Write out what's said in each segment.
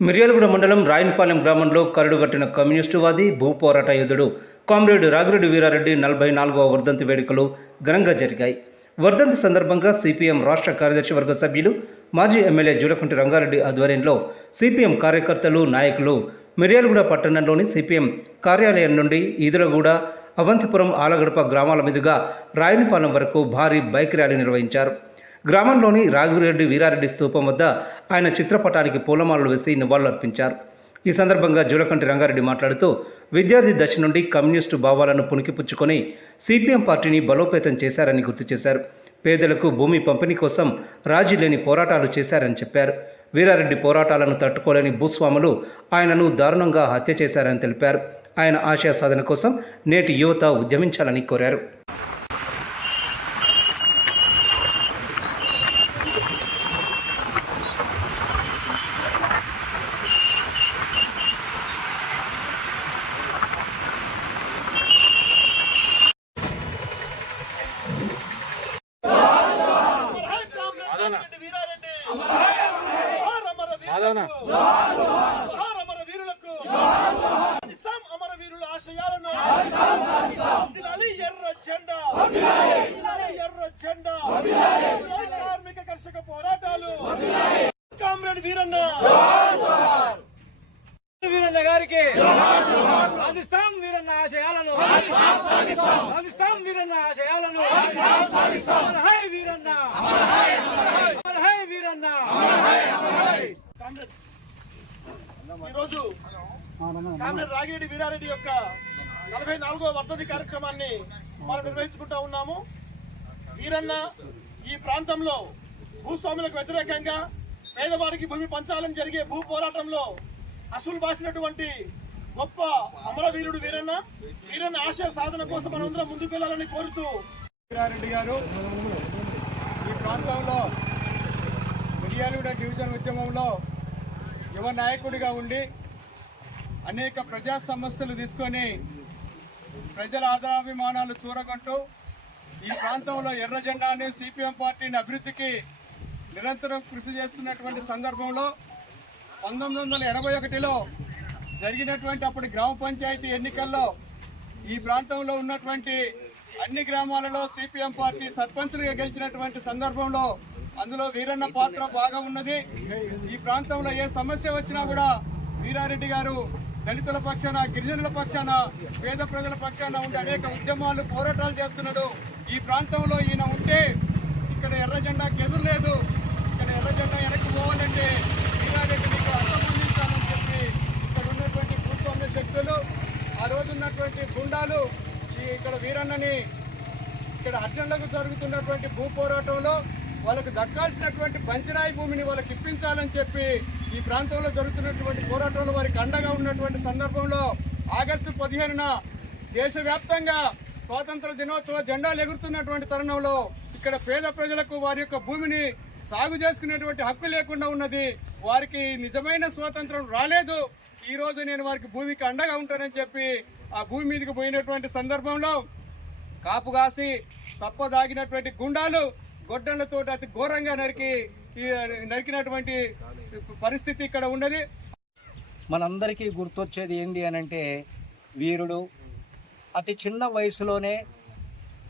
మిర్యాలగూడ మండలం రాయనపాలెం గ్రామంలో కరడుగట్టిన కమ్యూనిస్టువాది భూపోరాట యోధుడు కామ్రేడ్ రాగిరెడ్డి వీరారెడ్డి నలభై నాలుగవ వర్ధంతి వేడుకలు ఘనంగా జరిగాయి. వర్ధంతి సందర్భంగా సిపిఎం రాష్ట్ర కార్యదర్శి వర్గ సభ్యులు మాజీ ఎమ్మెల్యే జూడకుంటి రంగారెడ్డి ఆధ్వర్యంలో సిపిఎం కార్యకర్తలు నాయకులు మిర్యాలగూడ పట్టణంలోని సిపిఎం కార్యాలయం నుండి ఈదులగూడ అవంతిపురం ఆలగడప గ్రామాల మీదుగా రాయనిపాలెం వరకు భారీ బైక్ ర్యాలీ నిర్వహించారు. గ్రామంలోని రాఘురెడ్డి వీరారెడ్డి స్తూపం వద్ద ఆయన చిత్రపటానికి పూలమాలలు వేసి నివాళులర్పించారు ఈ సందర్భంగా జూలకంటి రంగారెడ్డి మాట్లాడుతూ విద్యార్థి దశ నుండి కమ్యూనిస్టు భావాలను పుణికిపుచ్చుకొని సిపిఎం పార్టీని బలోపేతం చేశారని గుర్తు చేశారు. పేదలకు భూమి పంపిణీ కోసం రాజీ లేని పోరాటాలు చేశారని చెప్పారు. వీరారెడ్డి పోరాటాలను తట్టుకోలేని భూస్వాములు ఆయనను దారుణంగా హత్య చేశారని తెలిపారు. ఆయన ఆశయ సాధన కోసం నేటి యువత ఉద్యమించాలని కోరారు. అమరవీరుల ఆశయాలను. వర్ధిల్లాలి ఎర్ర జెండా. వర్ధిల్లాలి ఎర్ర జెండా. వర్ధిల్లాలి కార్మిక కర్షక పోరాటాలు. కామ్రేడ్ వీరన్న. వీరన్న గారికి. సాధిస్తాం వీరన్న ఆశయాలను. సాధిస్తాం వీరన్న ఆశయాలను. అమర వీరన్న. అమర వీరన్న కామ్రేడ్స్. ఈరోజు కామ్రేడ్ రాగిరెడ్డి వీరారెడ్డి యొక్క నలభై నాలుగో వర్ధంతి కార్యక్రమాన్ని మనం నిర్వహించుకుంటా ఉన్నాము. వీరన్న ఈ ప్రాంతంలో భూస్వాములకు వ్యతిరేకంగా పేదవాడికి భూమి పంచాలని జరిగే భూ పోరాటంలో అసలు బాసినటువంటి గొప్ప అమరవీరుడు వీరన్న. వీరన్న ఆశయ సాధన కోసం మనందరం ముందుకు వెళ్ళాలని కోరుతూ వీరారెడ్డి గారు ఈ ప్రాంతంలో మిర్యాలగూడ డివిజన్ ఉద్యమంలో యువ నాయకుడిగా ఉండి అనేక ప్రజా సమస్యలు తీసుకొని ప్రజల ఆదరాభిమానాలు చూరగొంటూ ఈ ప్రాంతంలో ఎర్ర జెండాని సిపిఎం పార్టీని అభివృద్ధికి నిరంతరం కృషి చేస్తున్నటువంటి సందర్భంలో పంతొమ్మిది వందల ఎనభై ఒకటిలో జరిగినటువంటి అప్పటి గ్రామ పంచాయతీ ఎన్నికల్లో ఈ ప్రాంతంలో ఉన్నటువంటి అన్ని గ్రామాలలో సిపిఎం పార్టీ సర్పంచ్లుగా గెలిచినటువంటి సందర్భంలో అందులో వీరన్న పాత్ర బాగా ఉన్నది. ఈ ప్రాంతంలో ఏ సమస్య వచ్చినా కూడా వీరారెడ్డి గారు దళితుల పక్షాన గిరిజనుల పక్షాన పేద ప్రజల పక్షాన ఉండే అనేక ఉద్యమాలు పోరాటాలు చేస్తున్నాడు. ఈ ప్రాంతంలో ఈయన ఉంటే ఇక్కడ ఎర్ర జెండాకి ఎదురు లేదు. ఇక్కడ ఎర్ర జెండా వెనక్కి పోవాలంటే వీరారెడ్డి నీకు అంతమందించాలని చెప్పి ఇక్కడ ఉన్నటువంటి భూస్వామ్య శక్తులు ఆ రోజు ఉన్నటువంటి గుండాలు ఇక్కడ వీరన్నని ఇక్కడ అర్జెంట్లకు జరుగుతున్నటువంటి భూ పోరాటంలో వాళ్ళకు దక్కాల్సినటువంటి పంచరాయి భూమిని వాళ్ళకి ఇప్పించాలని చెప్పి ఈ ప్రాంతంలో జరుగుతున్నటువంటి పోరాటంలో వారికి అండగా ఉన్నటువంటి సందర్భంలో ఆగస్టు పదిహేనున దేశవ్యాప్తంగా స్వాతంత్ర దినోత్సవ జెండాలు ఎగురుతున్నటువంటి తరుణంలో ఇక్కడ పేద ప్రజలకు వారి యొక్క భూమిని సాగు చేసుకునేటువంటి హక్కు లేకుండా ఉన్నది. వారికి నిజమైన స్వాతంత్రం రాలేదు. ఈ రోజు నేను వారికి భూమికి అండగా ఉంటానని చెప్పి ఆ భూమి మీదకి పోయినటువంటి సందర్భంలో కాపు కాసి తప్పదాగినటువంటి గుండాలు గొడ్డళ్ళతో అతి ఘోరంగా నరికి నరికినటువంటి పరిస్థితి ఇక్కడ ఉన్నది. మనందరికీ గుర్తొచ్చేది ఏంటి అని అంటే వీరుడు అతి చిన్న వయసులోనే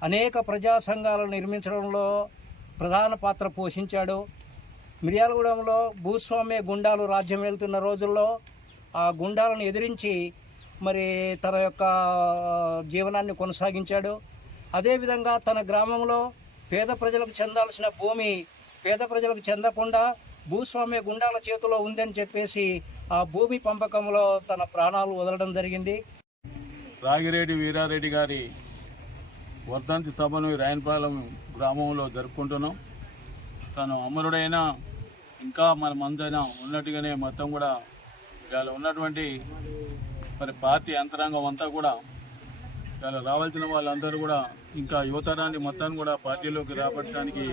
అనేక ప్రజా సంఘాలను నిర్మించడంలో ప్రధాన పాత్ర పోషించాడు. మిర్యాలగూడెంలో భూస్వామ్య గుండాలు రాజ్యం వెళ్తున్న రోజుల్లో ఆ గుండాలను ఎదిరించి మరి తన యొక్క జీవనాన్ని కొనసాగించాడు. అదేవిధంగా తన గ్రామంలో పేద ప్రజలకు చెందాల్సిన భూమి పేద ప్రజలకు చెందకుండా భూస్వామ్య గుండాల చేతిలో ఉందని చెప్పేసి ఆ భూమి పంపకంలో తన ప్రాణాలు వదలడం జరిగింది. రాగిరెడ్డి వీరారెడ్డి గారి వర్ధంతి సభను రాయనపాలెం గ్రామంలో జరుపుకుంటున్నాం. తను అమరుడైన ఇంకా మన మందైనా ఉన్నట్టుగానే మొత్తం కూడా ఇవాళ ఉన్నటువంటి మరి పార్టీ యంత్రాంగం అంతా కూడా చాలా రావాల్సిన వాళ్ళందరూ కూడా ఇంకా యువతరాన్ని మొత్తాన్ని కూడా పార్టీలోకి రాబట్టడానికి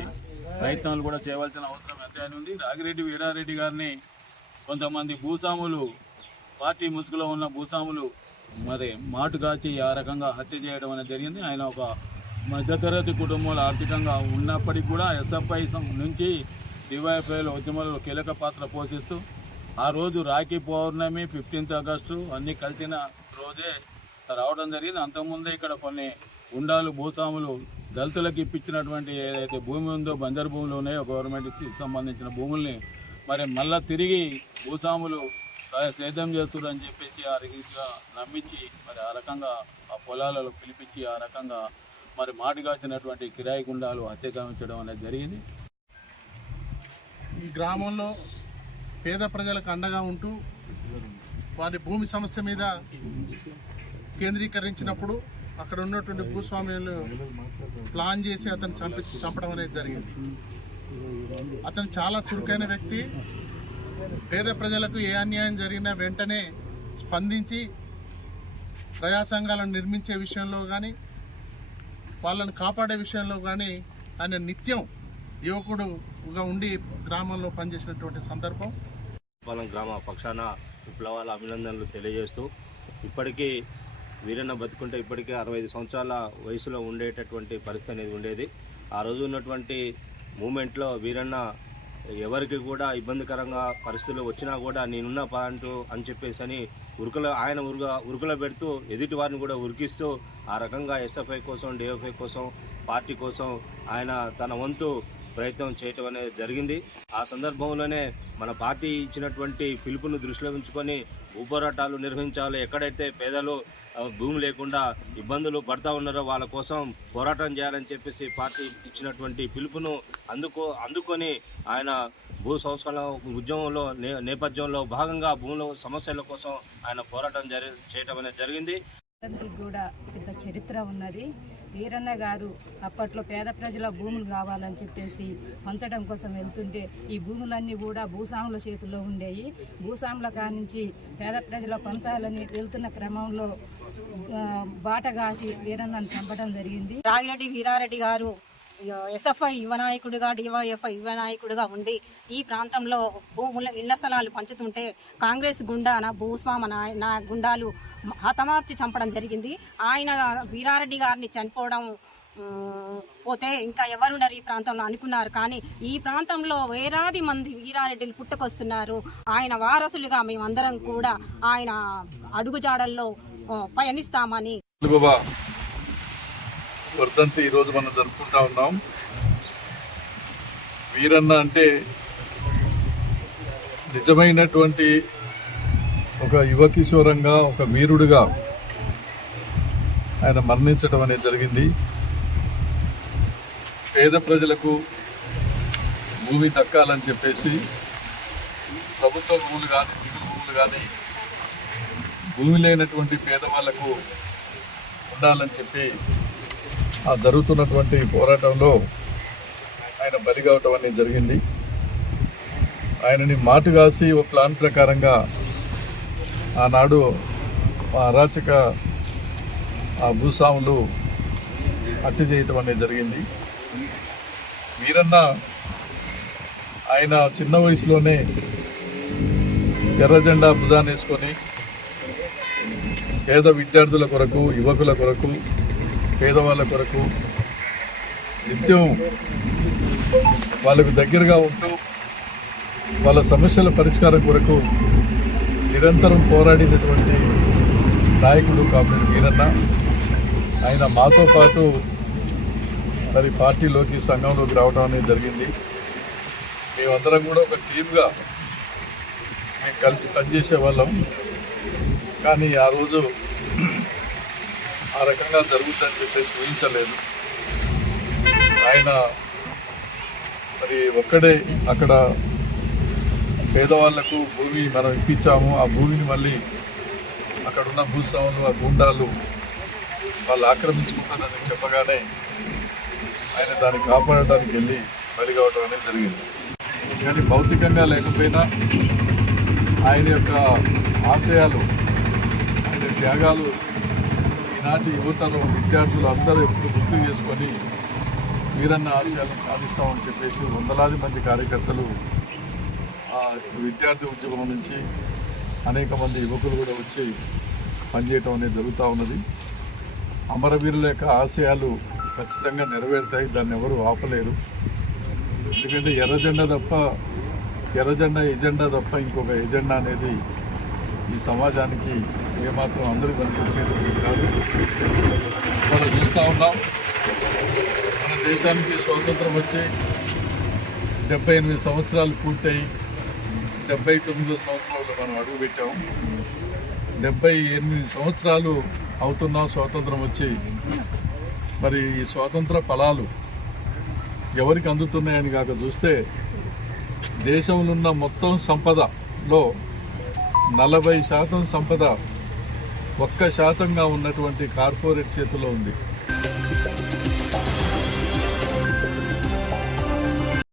ప్రయత్నాలు కూడా చేయవలసిన అవసరం ఎంతైనా ఉంది. రాగిరెడ్డి వీరారెడ్డి గారిని కొంతమంది భూస్వాములు పార్టీ ముసుగులో ఉన్న భూస్వాములు మరి మాటుగాచి ఆ రకంగా హత్య చేయడం అనేది జరిగింది. ఆయన ఒక మధ్యతరగతి కుటుంబంలో ఆర్థికంగా ఉన్నప్పటికీ కూడా ఎస్ఎఫ్ఐ నుంచి డివైఎఫ్ఐల ఉద్యమంలో కీలక పాత్ర పోషిస్తూ ఆ రోజు రాఖీ పౌర్ణమి ఫిఫ్టీన్త్ ఆగస్టు అన్నీ కలిసిన రోజే రావడం జరిగింది. అంతకుముందే ఇక్కడ కొన్ని ఉండాలు భూస్వాములు దళితులకు ఇప్పించినటువంటి ఏదైతే భూమి ఉందో బంజరు భూములు ఉన్నాయో గవర్నమెంట్కి సంబంధించిన భూముల్ని మరి మళ్ళా తిరిగి భూస్వాములు సేద్యం చేస్తున్నారని చెప్పేసి ఆ రీతిగా నమ్మించి మరి ఆ రకంగా ఆ పొలాలలో పిలిపించి ఆ రకంగా మరి మాటిగాచినటువంటి కిరాయి గుండాలు హత్య అనేది జరిగింది. ఈ గ్రామంలో పేద ప్రజలకు అండగా ఉంటూ వారి భూమి సమస్య మీద కేంద్రీకరించినప్పుడు అక్కడ ఉన్నటువంటి భూస్వామ్యులు ప్లాన్ చేసి అతను చంపి చంపడం అనేది జరిగింది. అతను చాలా చురుకైన వ్యక్తి. పేద ప్రజలకు ఏ అన్యాయం జరిగినా వెంటనే స్పందించి ప్రజా సంఘాలను నిర్మించే విషయంలో కానీ వాళ్ళని కాపాడే విషయంలో కానీ ఆయన నిత్యం యువకుడు ఉండి గ్రామంలో పనిచేసినటువంటి సందర్భం. పాలెం గ్రామ పక్షాన విప్లవాల అభినందనలు తెలియజేస్తూ ఇప్పటికీ వీరన్న బతుకుంటే ఇప్పటికే అరవై ఐదు సంవత్సరాల వయసులో ఉండేటటువంటి పరిస్థితి అనేది ఉండేది. ఆ రోజు ఉన్నటువంటి మూమెంట్లో వీరన్న ఎవరికి కూడా ఇబ్బందికరంగా పరిస్థితులు వచ్చినా కూడా నేనున్న పాయింట్ అని చెప్పేసి అని ఉరుకుల ఆయన ఉరుగ ఉరుకుల పెడుతూ ఎదుటి వారిని కూడా ఉరికిస్తూ ఆ రకంగా ఎస్ఎఫ్ఐ కోసం డిఎఫ్ఐ కోసం పార్టీ కోసం ఆయన తన వంతు ప్రయత్నం చేయటం అనేది జరిగింది. ఆ సందర్భంలోనే మన పార్టీ ఇచ్చినటువంటి పిలుపును దృష్టిలో ఉంచుకొని భూపోరాటాలు నిర్వహించాలి. ఎక్కడైతే పేదలు భూమి లేకుండా ఇబ్బందులు పడతా ఉన్నారో వాళ్ళ కోసం పోరాటం చేయాలని చెప్పేసి పార్టీ ఇచ్చినటువంటి పిలుపును అందుకో అందుకొని ఆయన భూ సంస్కరణ ఉద్యమంలో నే నేపథ్యంలో భాగంగా భూముల సమస్యల కోసం ఆయన పోరాటం జరి చేయటం అనేది జరిగింది. కూడా పెద్ద చరిత్ర ఉన్నది. వీరన్న గారు అప్పట్లో పేద ప్రజల భూములు కావాలని చెప్పేసి పంచడం కోసం వెళ్తుంటే ఈ భూములన్నీ కూడా భూస్వాముల చేతుల్లో ఉండేవి భూస్వాముల కానించి పేద ప్రజల పంచాలని వెళ్తున్న క్రమంలో బాట కాసి వీరన్నను చంపడం జరిగింది. రాగిరెడ్డి వీరారెడ్డి గారు ఎస్ఎఫ్ఐ యువ నాయకుడిగా డివైఎఫ్ఐ యువ ఉండి ఈ ప్రాంతంలో భూముల ఇళ్ళ స్థలాలు పంచుతుంటే కాంగ్రెస్ గుండాన భూస్వామ నా గుండాలు హతమార్చి చంపడం జరిగింది. ఆయన వీరారెడ్డి గారిని చనిపోవడం పోతే ఇంకా ఎవరున్నారు ఈ ప్రాంతంలో అనుకున్నారు. కానీ ఈ ప్రాంతంలో వేలాది మంది వీరారెడ్డిలు పుట్టుకొస్తున్నారు. ఆయన వారసులుగా మేమందరం కూడా ఆయన అడుగుజాడల్లో పయనిస్తామని. వర్ధంతి ఈరోజు మనం జరుపుకుంటా ఉన్నాం. వీరన్న అంటే నిజమైనటువంటి ఒక యువ కిషోరంగా ఒక వీరుడుగా ఆయన మరణించడం అనేది జరిగింది. పేద ప్రజలకు భూమి దక్కాలని చెప్పేసి ప్రభుత్వ భూములు కానీ మిగులు భూములు కానీ భూమి లేనటువంటి పేదవాళ్ళకు ఉండాలని చెప్పి ఆ జరుగుతున్నటువంటి పోరాటంలో ఆయన బలి కావటం అనేది జరిగింది. ఆయనని మాటు కాసి ఒక ప్లాన్ ప్రకారంగా ఆనాడు ఆ అరాచక ఆ భూస్వాములు హత్య చేయటం అనేది జరిగింది. వీరన్న ఆయన చిన్న వయసులోనే ఎర్ర జెండా భుజానేసుకొని పేద విద్యార్థుల కొరకు యువకుల కొరకు పేదవాళ్ళ కొరకు నిత్యం వాళ్ళకు దగ్గరగా ఉంటూ వాళ్ళ సమస్యల పరిష్కారం కొరకు నిరంతరం పోరాడినటువంటి నాయకుడు కామ్రేడ్ వీరన్న. ఆయన మాతో పాటు మరి పార్టీలోకి సంఘంలోకి రావడం అనేది జరిగింది. మేమందరం కూడా ఒక టీమ్గా మేము కలిసి పనిచేసే వాళ్ళం. కానీ ఆ రోజు ఆ రకంగా జరుగుతుందని చెప్పేసి ఊహించలేదు. ఆయన మరి ఒక్కడే అక్కడ పేదవాళ్ళకు భూమి మనం ఇప్పించాము. ఆ భూమిని మళ్ళీ అక్కడ ఉన్న భూస్వాములు ఆ గుండాలు వాళ్ళు ఆక్రమించుకుంటారని చెప్పగానే ఆయన దాన్ని కాపాడటానికి వెళ్ళి బలి కావడం అనేది జరిగింది. కానీ భౌతికంగా లేకపోయినా ఆయన యొక్క ఆశయాలు ఆయన త్యాగాలు ఈనాటి యువతరం విద్యార్థులు అందరూ ఎప్పుడు గుర్తు చేసుకొని వీరన్న ఆశయాలను సాధిస్తామని చెప్పేసి వందలాది మంది కార్యకర్తలు విద్యార్థి ఉద్యమం నుంచి అనేక మంది యువకులు కూడా వచ్చి పనిచేయటం అనేది జరుగుతూ ఉన్నది. అమరవీరుల యొక్క ఆశయాలు ఖచ్చితంగా నెరవేరుతాయి. దాన్ని ఎవరు ఆపలేరు. ఎందుకంటే ఎర్రజెండా తప్ప ఎర్రజెండా ఎజెండా తప్ప ఇంకొక ఎజెండా అనేది ఈ సమాజానికి ఏమాత్రం అందరూ కనిపించేది కాదు. మనం చూస్తూ ఉన్నాం. మన దేశానికి స్వాతంత్రం వచ్చి డెబ్బై ఎనిమిది సంవత్సరాలు పూర్తయి డెబ్బై తొమ్మిదో సంవత్సరంలో మనం అడుగుపెట్టాం డెబ్బై ఎనిమిది సంవత్సరాలు అవుతున్నాం స్వాతంత్రం వచ్చి. మరి ఈ స్వాతంత్ర ఫలాలు ఎవరికి అందుతున్నాయని కాక చూస్తే దేశంలో ఉన్న మొత్తం సంపదలో నలభై శాతం సంపద ఒక్క శాతంగా ఉన్నటువంటి కార్పొరేట్ చేతిలో ఉంది.